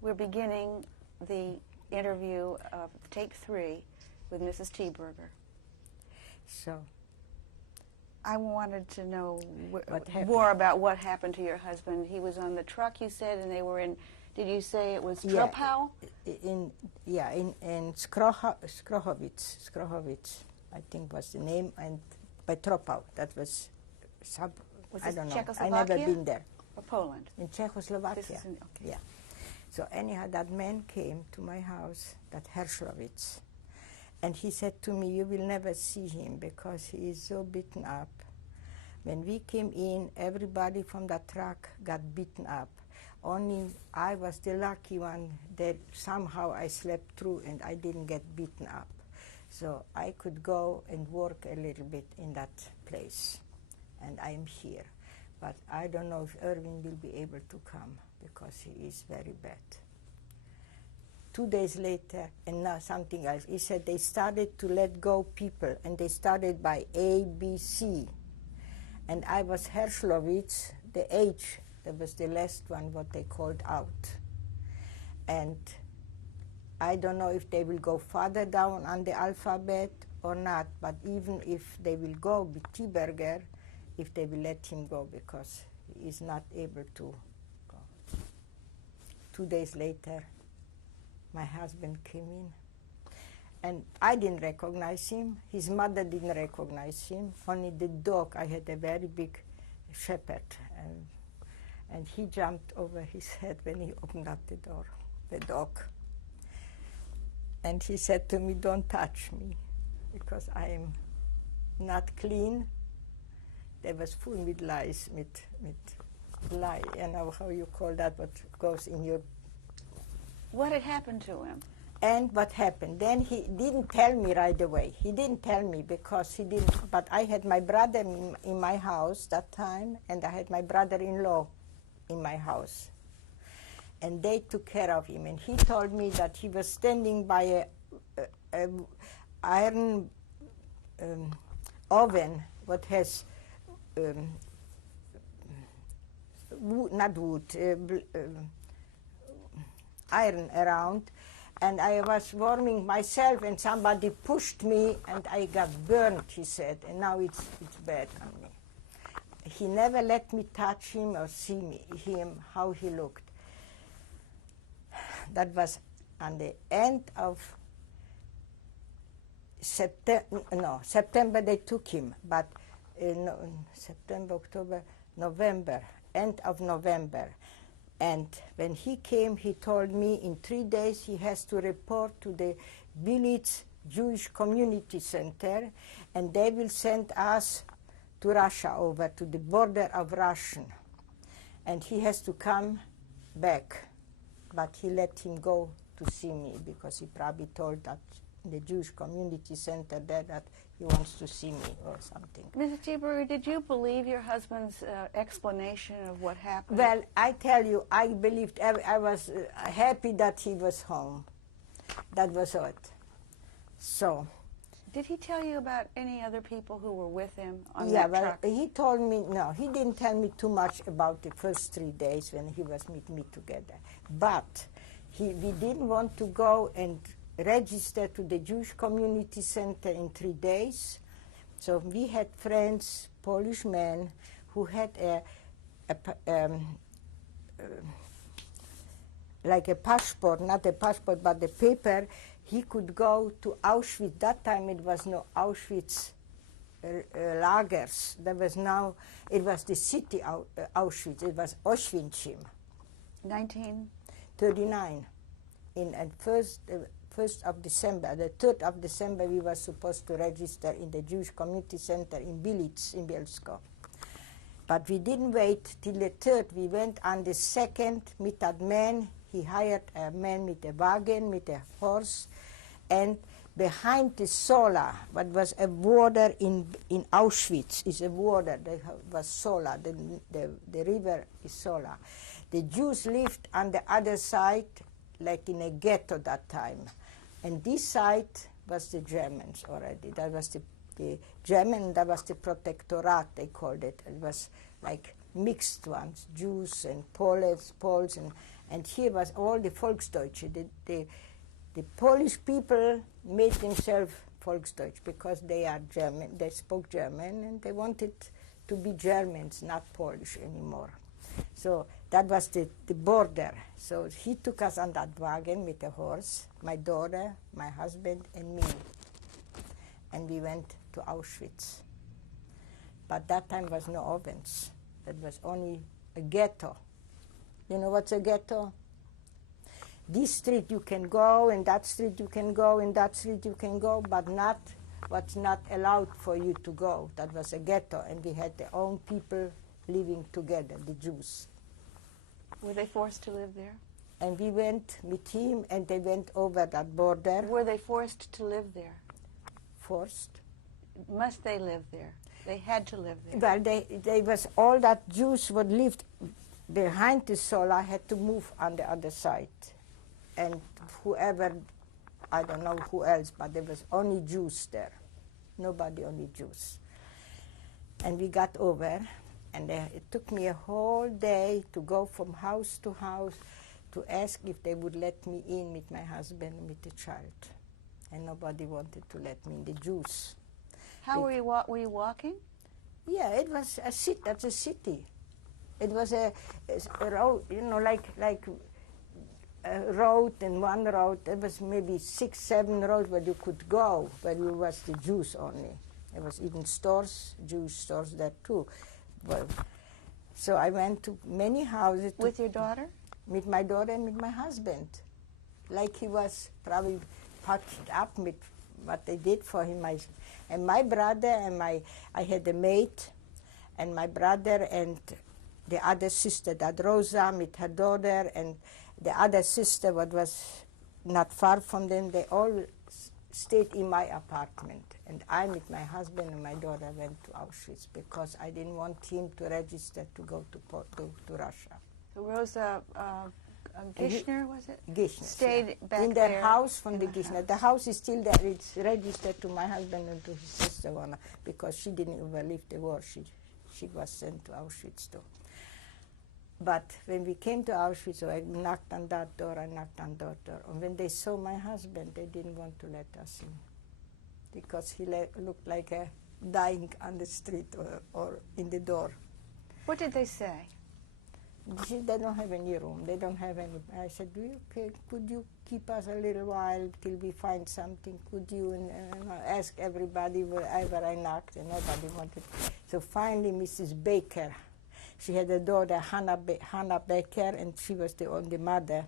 We're beginning the interview of Tape 3 with Mrs. Thieberger. So, I wanted to know What happened? more about what happened to your husband. He was on the truck, you said, and they were in, did you say it was Troppau? in Skrochowicz, I think was the name, and by Troppau, that was Was I this don't know. I Czechoslovakia? never been there. Or Poland? In Czechoslovakia. This is in, okay. Yeah. So anyhow, that man came to my house, that Herschlowitz, and he said to me, "You will never see him because he is so beaten up." When we came in, everybody from the truck got beaten up. Only I was the lucky one that somehow I slept through and I didn't get beaten up. So I could go and work a little bit in that place. And I am here. But I don't know if Erwin will be able to come because he is very bad. 2 days later, and now something else. He said they started to let go people, and they started by A, B, C. And I was Herschlowitz, the H, that was the last one what they called out. And I don't know if they will go further down on the alphabet or not, but even if they will go with Thieberger, if they will let him go, because he is not able to go. 2 days later, my husband came in. And I didn't recognize him. His mother didn't recognize him. Only the dog, I had a very big shepherd. And he jumped over his head when he opened up the door, the dog. And he said to me, "Don't touch me, because I am not clean." There was full with lies, with lie, you know how you call that, what goes in your... What had happened to him? And what happened? Then he didn't tell me right away. He didn't tell me because he didn't, but I had my brother in my house that time, and I had my brother-in-law in my house. And they took care of him, and he told me that he was standing by a iron oven, what has wood, not wood, iron around, and I was warming myself, and somebody pushed me, and I got burnt, he said, and now it's bad on me. He never let me touch him or see him, how he looked. That was on the end of September they took him, but September, October, November, end of November. And when he came, he told me in 3 days he has to report to the village Jewish Community Center, and they will send us to Russia, over to the border of Russian. And he has to come back. But he let him go to see me, because he probably told that the Jewish Community Center there that he wants to see me or something. Mrs. Thieberger, did you believe your husband's explanation of what happened? Well, I tell you, I believed, I was happy that he was home. That was it. So. Did he tell you about any other people who were with him on that truck? He told me, no, he didn't tell me too much about the first 3 days when he was with me together. But we didn't want to go and register to the Jewish Community Center in 3 days. So we had friends, Polish men, who had like a passport, not a passport, but the paper. He could go to Auschwitz. That time it was no Auschwitz lagers. There was now, it was the city Auschwitz. It was Auschwitz. 1939. In 1st of December, the 3rd of December, we were supposed to register in the Jewish Community Center in Bilic, in Bielsko. But we didn't wait till the 3rd. We went on the 2nd with that man. He hired a man with a wagon, with a horse, and behind the Sola, what was a water in Auschwitz, is a water, there was Sola, the river is Sola. The Jews lived on the other side, like in a ghetto that time. And this side was the Germans already. That was the German, that was the Protectorate, they called it. It was like mixed ones, Jews and Poles, And here was all the Volksdeutsche. The Polish people made themselves Volksdeutsch because they are German, they spoke German, and they wanted to be Germans, not Polish anymore. So that was the border. So he took us on that wagon with a horse, my daughter, my husband, and me. And we went to Auschwitz. But that time was no ovens. That was only a ghetto. You know what's a ghetto? This street you can go, and that street you can go, and that street you can go, but not what's not allowed for you to go. That was a ghetto, and we had their own people living together, the Jews. Were they forced to live there? And we went with him, and they went over that border. Were they forced to live there? Forced? Must they live there? They had to live there. Well, they was all that Jews would lived behind the Sola had to move on the other side. And whoever, I don't know who else, but there was only Jews there. Nobody, only Jews. And we got over, and it took me a whole day to go from house to house to ask if they would let me in with my husband and with the child. And nobody wanted to let me in, the Jews. How were you walking? Yeah, it was a city. That's a city. It was a road, you know, like a road and one road. There was maybe 6, 7 roads where you could go, where you was the Jews only. There was even stores, Jewish stores there too. Well, so I went to many houses. With your daughter? With my daughter and with my husband. Like he was probably patched up with what they did for him. And my brother and I had a maid, and my brother and the other sister, that Rosa with her daughter, and the other sister, what was not far from them, they all stayed in my apartment. And I, with my husband and my daughter, went to Auschwitz because I didn't want him to register to go to Russia. So Rosa Gishner, was it? Gishner. Stayed back in there their house from the Gishner. house. The house is still there. It's registered to my husband and to his sister, because she didn't overlive the war. She was sent to Auschwitz too. But when we came to Auschwitz, so I knocked on that door, and when they saw my husband, they didn't want to let us in because he looked like a dying on the street or in the door. What did they say? They don't have any room. They don't have any. I said, could you keep us a little while till we find something? Could you? And ask everybody wherever I knocked, and nobody wanted. So finally, Mrs. Baker, she had a daughter, Hannah Baker, and she was the only mother.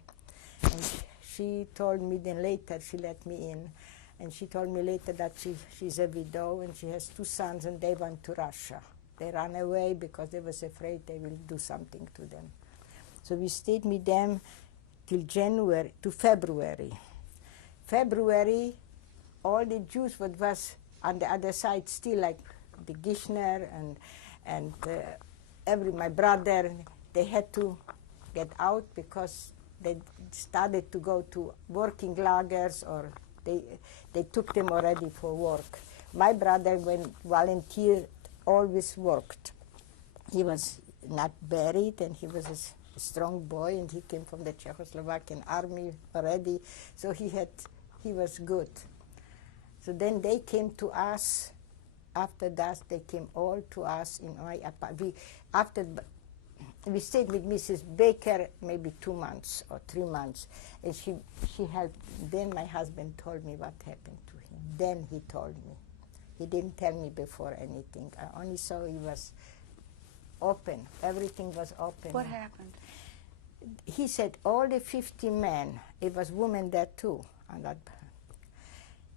And she told me, then later she let me in, and she told me later that she's a widow and she has 2 sons, and they went to Russia. They ran away because they was afraid they will do something to them. So we stayed with them till January to February. February, all the Jews what was on the other side still, like the Gishner and my brother, they had to get out because they started to go to working lagers, or they took them already for work. My brother, when volunteered, always worked. He was not buried, and he was a strong boy, and he came from the Czechoslovakian army already, so he was good. So then they came to us. After that, they came all to us in my apartment. We stayed with Mrs. Baker maybe 2 months or 3 months, and she helped. Then my husband told me what happened to him. Then he told me. He didn't tell me before anything. I only saw he was open. Everything was open. What happened? He said all the 50 men, it was women there too, on that.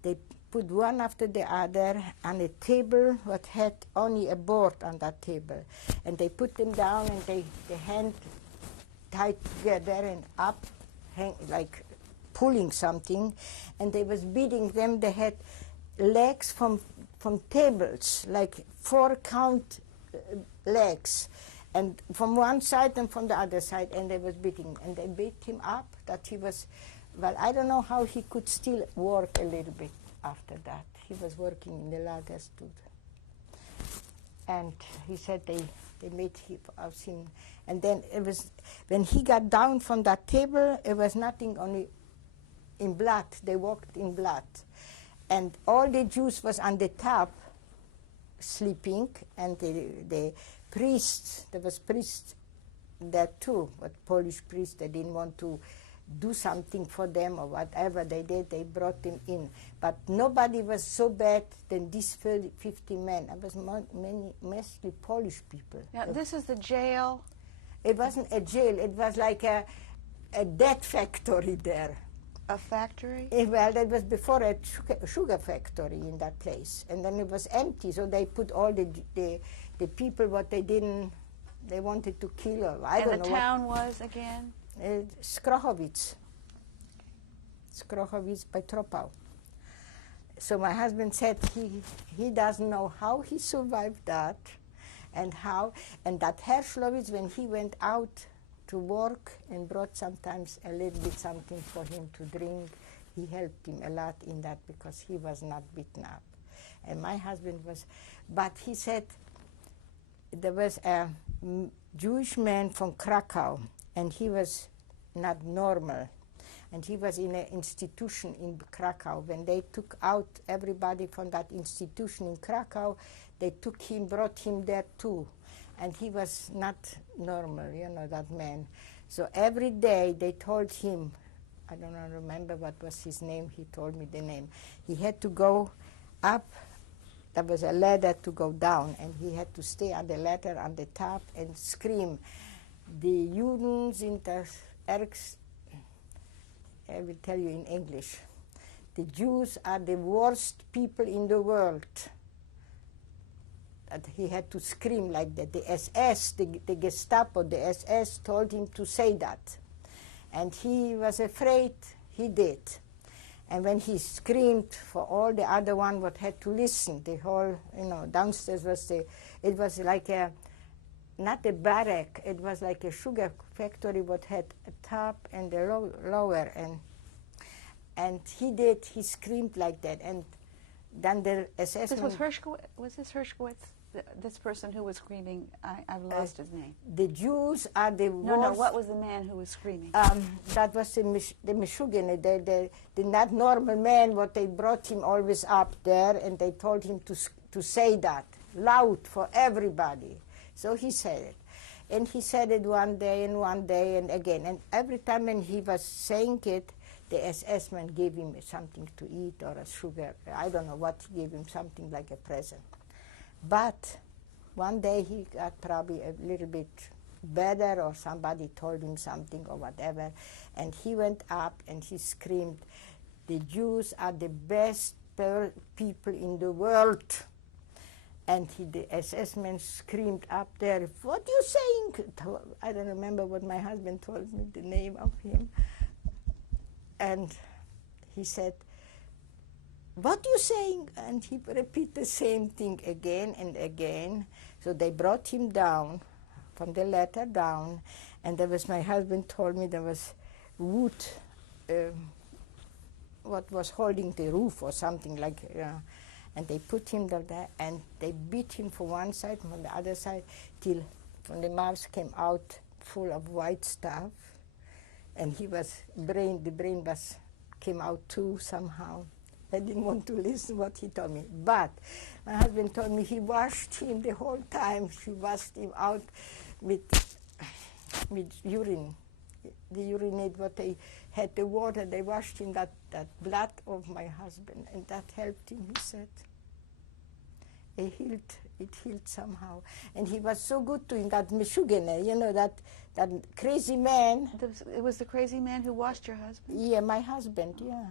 They put one after the other on a table what had only a board on that table. And they put them down, and the hand tied together and up, like pulling something. And they was beating them. They had legs from tables, like 4-count legs, and from one side and from the other side, and they was beating, and they beat him up that he was, well, I don't know how he could still work a little bit after that. He was working in the lagers too. And he said they They made him, and then it was, when he got down from that table, it was nothing, only in blood. They walked in blood. And all the Jews was on the top, sleeping, and the priests, there was priests there too, but Polish priests, they didn't want to do something for them or whatever they did, they brought them in. But nobody was so bad than these 50 men. It was mostly Polish people. Now, this is the jail? It wasn't a jail, it was like a dead factory there. A factory? Well, that was before a sugar factory in that place. And then it was empty, so they put all the people what they wanted to kill. Or I don't know. And the town was again? Skrochowicz by Troppau. So my husband said he doesn't know how he survived that, and that Herschlowitz, when he went out to work and brought sometimes a little bit something for him to drink, he helped him a lot in that because he was not beaten up. And my husband was, but he said there was a Jewish man from Krakow, and he was not normal. And he was in an institution in Krakow. When they took out everybody from that institution in Krakow, they took him, brought him there too. And he was not normal, you know, that man. So every day they told him, I don't remember what was his name, he told me the name. He had to go up, there was a ladder to go down, and he had to stay on the ladder on the top and scream, "Die Juden sind das ärgste," I will tell you in English. The Jews are the worst people in the world. That he had to scream like that. The SS, the Gestapo, the SS told him to say that. And he was afraid, he did. And when he screamed, for all the other one what had to listen, the whole, you know, downstairs was it was like not a barrack, it was like a sugar factory what had a top and a lower, and he screamed like that, and then the SS... This was Hershkowitz? Was this Hershkowitz? This person who was screaming, I've lost his name. The Jews are the worst... No, what was the man who was screaming? That was the Meshuggene, the not normal man, what they brought him always up there, and they told him to say that, loud for everybody. So he said it. And he said it one day and again. And every time when he was saying it, the SS man gave him something to eat or a sugar. I don't know what, he gave him something like a present. But one day he got probably a little bit better, or somebody told him something or whatever. And he went up and he screamed, "The Jews are the best people in the world." And the SS man screamed up there, "What are you saying?" I don't remember what my husband told me, the name of him. And he said, "What are you saying?" And he repeated the same thing again and again. So they brought him down, from the ladder down, and there was, my husband told me, there was wood, what was holding the roof or something like, and they put him there, and they beat him from one side, from the other side, till from the mouth came out full of white stuff, and the brain came out too somehow. I didn't want to listen what he told me. But my husband told me he washed him the whole time. He washed him out with urine. The urinate, what they had, the water, they washed him that blood of my husband, and that helped him, he said. It healed somehow. And he was so good to him, that Meshuggene, you know, that crazy man. It was the crazy man who washed your husband? Yeah, my husband, yeah.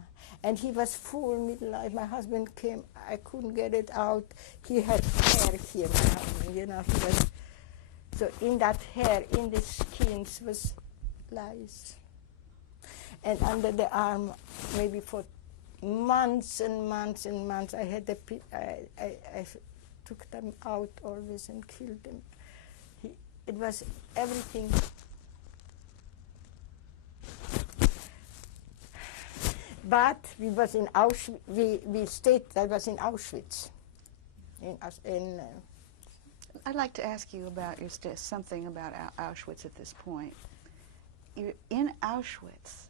And he was full midlife. My husband came, I couldn't get it out. He had hair here, my husband, you know. He was, so in that hair, in the skins was lice. And under the arm, maybe for months and months and months, I had I took them out always and killed them. It was everything. But we was in Auschwitz. We stayed. I was in Auschwitz, in I'd like to ask you about something about Auschwitz at this point. You're in Auschwitz,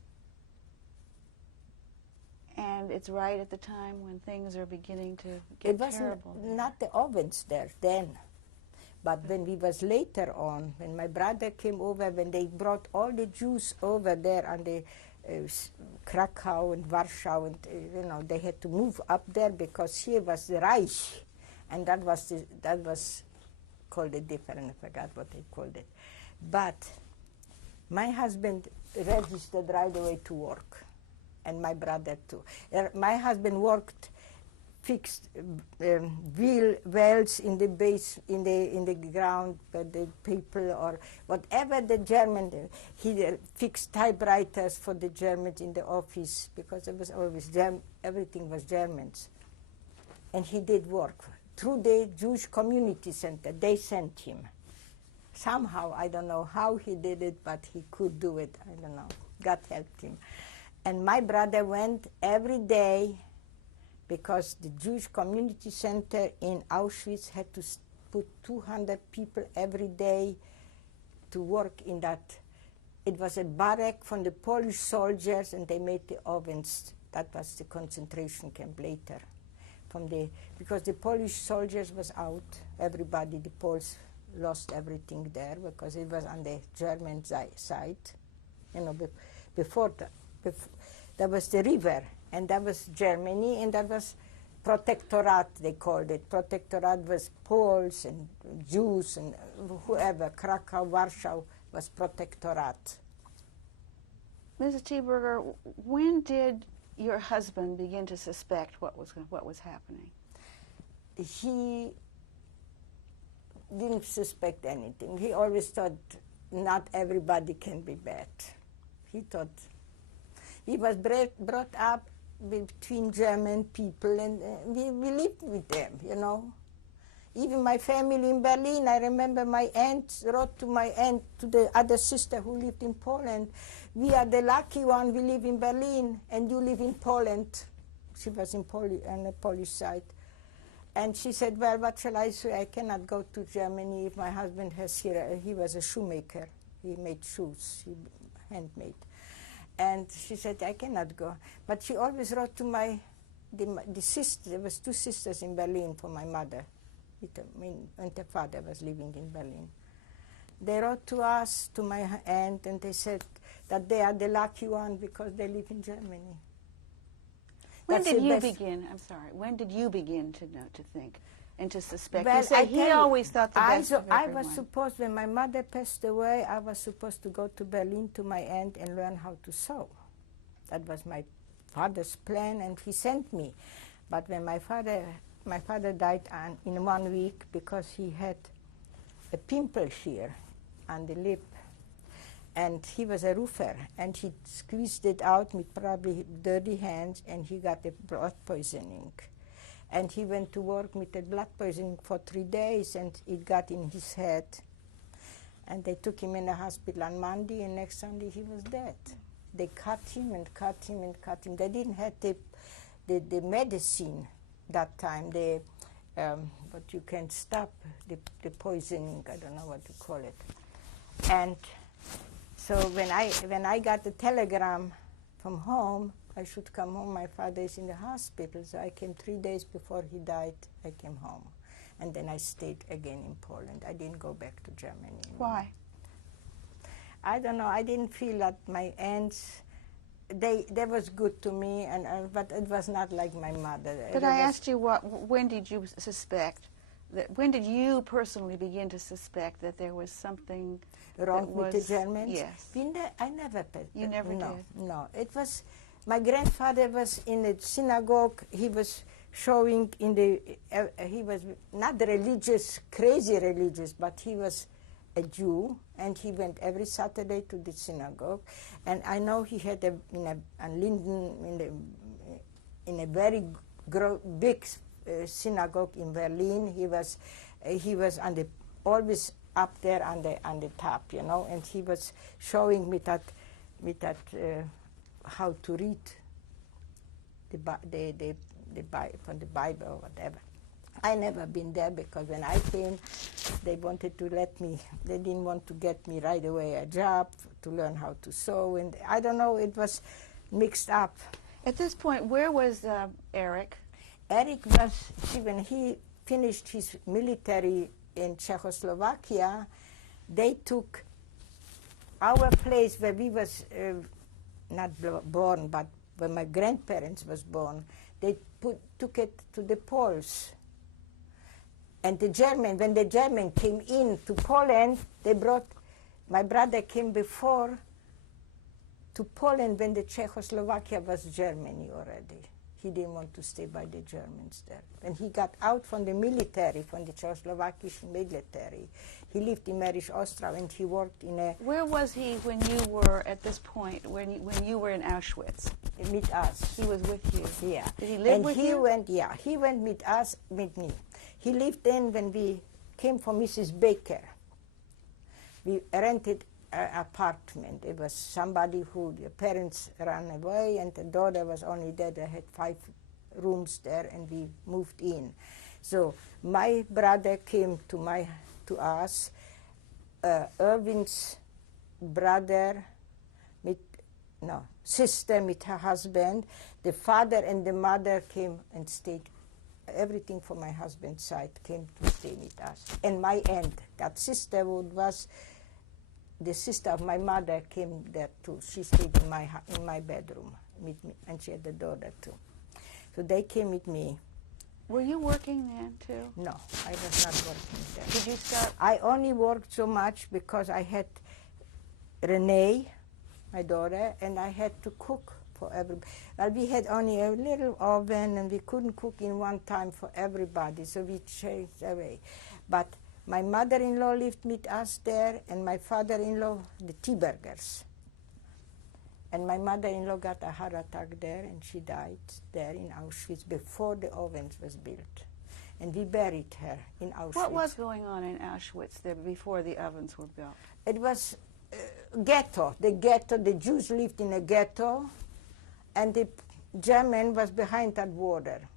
and it's right at the time when things are beginning to get terrible. It was not the ovens there then, but when we was later on, when my brother came over, when they brought all the Jews over there on the Krakow and Warsaw, and you know, they had to move up there because here was the Reich, and that was called it different. I forgot what they called it. But my husband registered right away to work, and my brother too. My husband worked, fixed wells in the base, in the ground, but the people or whatever the German. He fixed typewriters for the Germans in the office because it was always everything was Germans, and he did work through the Jewish Community Center. They sent him. Somehow, I don't know how he did it, but he could do it. I don't know. God helped him. And my brother went every day because the Jewish Community Center in Auschwitz had to put 200 people every day to work in that. It was a barrack from the Polish soldiers, and they made the ovens. That was the concentration camp later. Because the Polish soldiers was out, everybody, the Poles lost everything there because it was on the German side. You know, before there was the river, and that was Germany, and that was Protectorate, they called it. Protectorate was Poles and Jews and whoever. Krakow, Warsaw was Protectorate. Mrs. Thieberger, when did your husband begin to suspect what was happening? He didn't suspect anything. He always thought not everybody can be bad. He thought he was brought up between German people, and we lived with them, you know. Even my family in Berlin, I remember my aunt wrote to my aunt, to the other sister who lived in Poland, we are the lucky one, we live in Berlin, and you live in Poland. She was on the Polish side. And she said, well, what shall I say? I cannot go to Germany if my husband has here. He was a shoemaker. He made shoes, handmade. And she said, I cannot go. But she always wrote to the sister. There was two sisters in Berlin for my mother. And the father was living in Berlin. They wrote to us, to my aunt, and they said that they are the lucky one because they live in Germany. When did you begin? I'm sorry. When did you begin to know, to think, and to suspect? Well, you said he always thought the best of everyone. I was supposed, when my mother passed away, I was supposed to go to Berlin to my aunt and learn how to sew. That was my father's plan, and he sent me. But when my father died in 1 week because he had a pimple here on the lip. And he was a roofer, and he squeezed it out with probably dirty hands, and he got the blood poisoning. And he went to work with the blood poisoning for 3 days, and it got in his head. And they took him in the hospital on Monday, and next Sunday he was dead. They cut him and cut him and cut him. They didn't have the medicine that time, but you can stop the poisoning. I don't know what to call it. And so when I got the telegram from home, I should come home. My father is in the hospital, so I came 3 days before he died. I came home, and then I stayed again in Poland. I didn't go back to Germany anymore. Why? I don't know. I didn't feel that my aunts, they was good to me, but it was not like my mother. But I asked you, when did you suspect? When did you personally begin to suspect that there was something wrong with the Germans? Yes. I never. You never did? No. It was, my grandfather was in the synagogue. He was showing he was not religious, crazy religious, but he was a Jew, and he went every Saturday to the synagogue. And I know he had on Linden, in a very big synagogue in Berlin. He was always up there on the top, you know, and he was showing me that how to read from the Bible or whatever. I never been there because when I came, they wanted to let me, they didn't want to get me right away a job to learn how to sew, and I don't know, it was mixed up. At this point, where was Eric? Eric was, when he finished his military in Czechoslovakia, they took our place where we was not born, but where my grandparents was born, they took it to the Poles. And the German, when the German came in to Poland, they brought, my brother came before to Poland when the Czechoslovakia was Germany already. He didn't want to stay by the Germans there. When he got out from the military, from the Czechoslovakian military, he lived in Mariš Ostrov and he worked in a... Where was he when you were at this point, when you were in Auschwitz? Meet us. He was with you? Yeah. Did he live with you? He went meet us, meet me. He lived in when we came from Mrs. Baker. We rented an apartment. It was somebody who the parents ran away and the daughter was only there. They had 5 rooms there and we moved in. So my brother came to us. Irvin's brother, sister with her husband. The father and the mother came and stayed. Everything from my husband's side came to stay with us. And my aunt, that sister was the sister of my mother, came there too. She stayed in my bedroom with me, and she had a daughter too. So they came with me. Were you working then too? No, I was not working there. Did you start? I only worked so much because I had Renee, my daughter, and I had to cook for everybody. Well, we had only a little oven and we couldn't cook in one time for everybody, so we changed away. But my mother-in-law lived with us there and my father-in-law, the Thiebergers. And my mother-in-law got a heart attack there and she died there in Auschwitz before the ovens was built. And we buried her in Auschwitz. What was going on in Auschwitz there before the ovens were built? It was ghetto. The Jews lived in a ghetto, and the German was behind that border.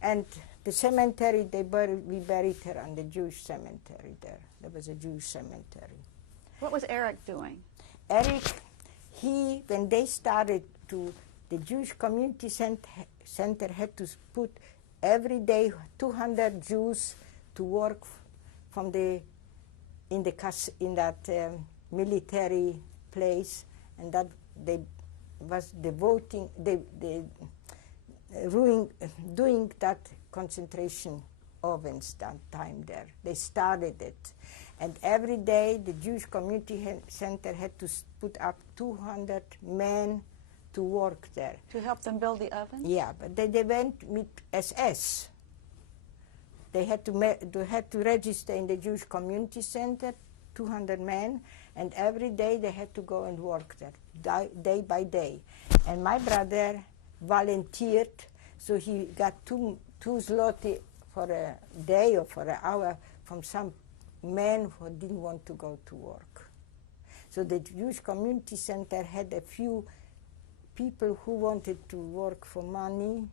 And the cemetery, we buried her on the Jewish cemetery there. There was a Jewish cemetery. What was Eric doing? Eric, when they started the Jewish Community Center had to put every day 200 Jews to work in that military place, and that they was devoting, doing that concentration ovens that time there. They started it. And every day the Jewish Community Center had to put up 200 men to work there. To help them build the ovens? Yeah, but they went with SS. They had to register in the Jewish Community Center, 200 men, and every day they had to go and work there, day by day. And my brother volunteered, so he got two zloty for a day or for an hour from some men who didn't want to go to work. So the Jewish Community Center had a few people who wanted to work for money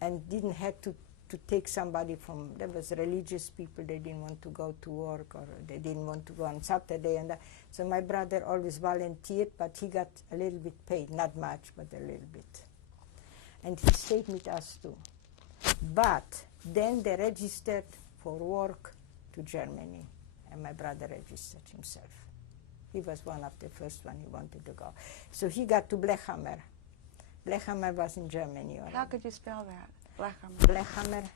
and didn't have to take somebody from, there was religious people, they didn't want to go to work or they didn't want to go on Saturday. And so my brother always volunteered, but he got a little bit paid, not much, but a little bit. And he stayed with us too. But then they registered for work to Germany, and my brother registered himself. He was one of the first one he wanted to go. So he got to Blechhammer. Blechhammer was in Germany already. How could you spell that? Blechhammer. Blechhammer.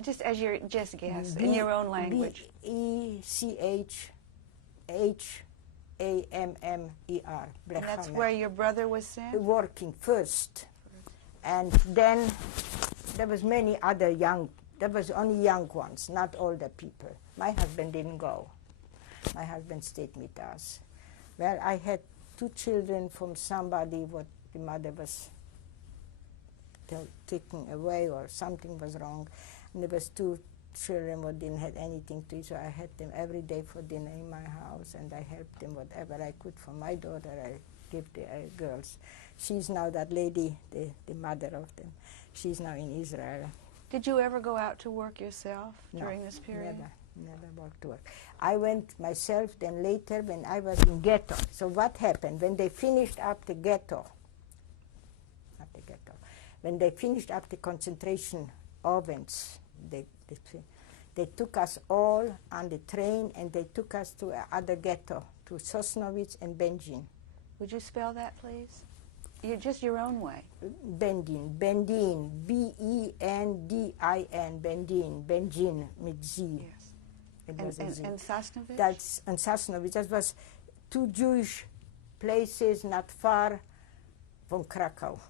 Just as your guess, in your own language. B-E-C-H-H-A-M-M-E-R. Blechhammer. And that's where your brother was sent? Working first. And then there was many other there was only young ones, not older people. My husband didn't go. My husband stayed with us. Well, I had 2 children from somebody what the mother was taken away or something was wrong. And there was 2 children who didn't have anything to eat, so I had them every day for dinner in my house, and I helped them whatever I could for my daughter. I gave the girls. She's now that lady, the mother of them. She's now in Israel. Did you ever go out to work yourself No, during this period? never walked to work. I went myself, then later when I was in ghetto. So what happened? When they finished up the ghetto, when they finished up the concentration ovens, they took us all on the train and they took us to another ghetto, to Sosnovitz and Bendin. Would you spell that, please? Just your own way. Bendin, B-E-N-D-I-N, Bendin with Z. Yes. It was a Z. And Sosnovitz? That's in Sosnovitz. That was 2 Jewish places not far from Krakow.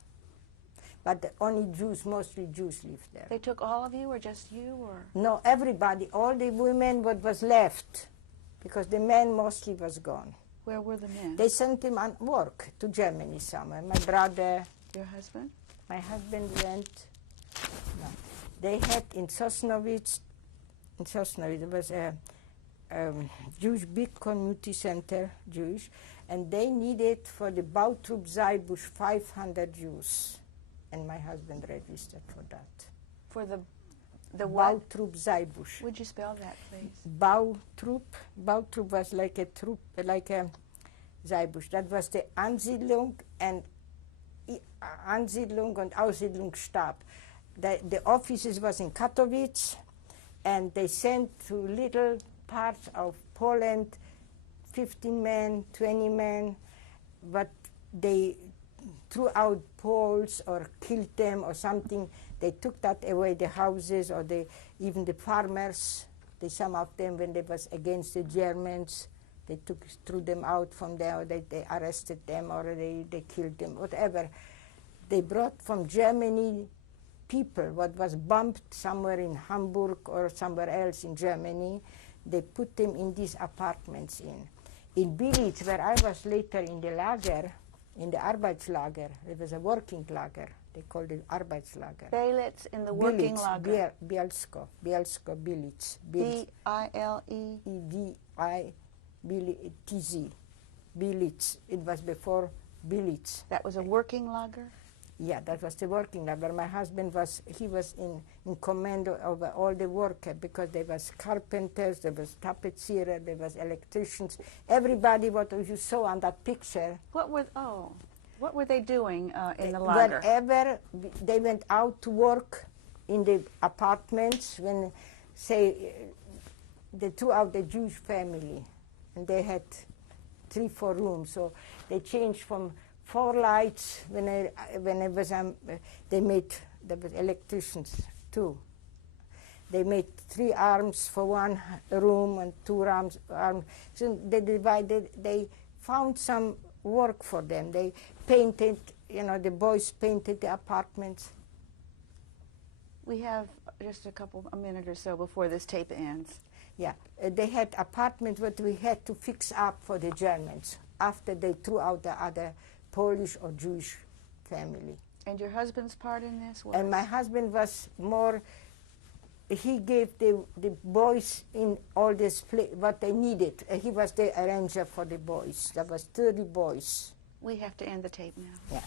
But only Jews, mostly Jews lived there. They took all of you or just you? Or? No, everybody, all the women what was left, because the men mostly was gone. Where were the men? They sent him on work to Germany somewhere. My brother. Your husband? My husband went. No. They had in Sosnovitz there was a Jewish big community center, Jewish, and they needed for the Bautrup Zeibusch 500 Jews. And my husband registered for that. For the what? Bautrup Zeibusch. Would you spell that, please? Bautrup was like a troop, like a Zeibusch. That was the Ansiedlung and Aussiedlungsstab. The offices was in Katowice, and they sent to little parts of Poland 15 men, 20 men, but they threw out Poles or killed them or something. They took that away, the houses or even the farmers. Some of them, when they was against the Germans, they threw them out from there, or they arrested them, or they killed them, whatever. They brought from Germany people, what was bombed somewhere in Hamburg or somewhere else in Germany. They put them in these apartments in Billitz, where I was later in the lager, in the Arbeitslager. It was a working lager. They called it Arbeitslager. Billitz in the working lager. Bielsko, Billitz. B-I-L-E? E-D-I-T-Z. Billitz. It was before Billitz. That was a working lager? Yeah, that was the working lager. My husband was in command over all the work, because there was carpenters, there was tapestry, there was electricians. Everybody what you saw on that picture. What were they doing in the lager? Wherever they went out to work in the apartments, when, say, they threw out the Jewish family, and they had 3-4 rooms, so they changed from 4 lights when it was there was electricians too. They made 3 arms for 1 room and 2 arms. So they divided. They found some work for them. They painted. The boys painted the apartments. We have just a minute or so before this tape ends. Yeah, they had apartments that we had to fix up for the Germans after they threw out the other Polish or Jewish family. And your husband's part in this was? And my husband was more, he gave the boys in all this what they needed. He was the arranger for the boys. There was 30 boys. We have to end the tape now. Yeah.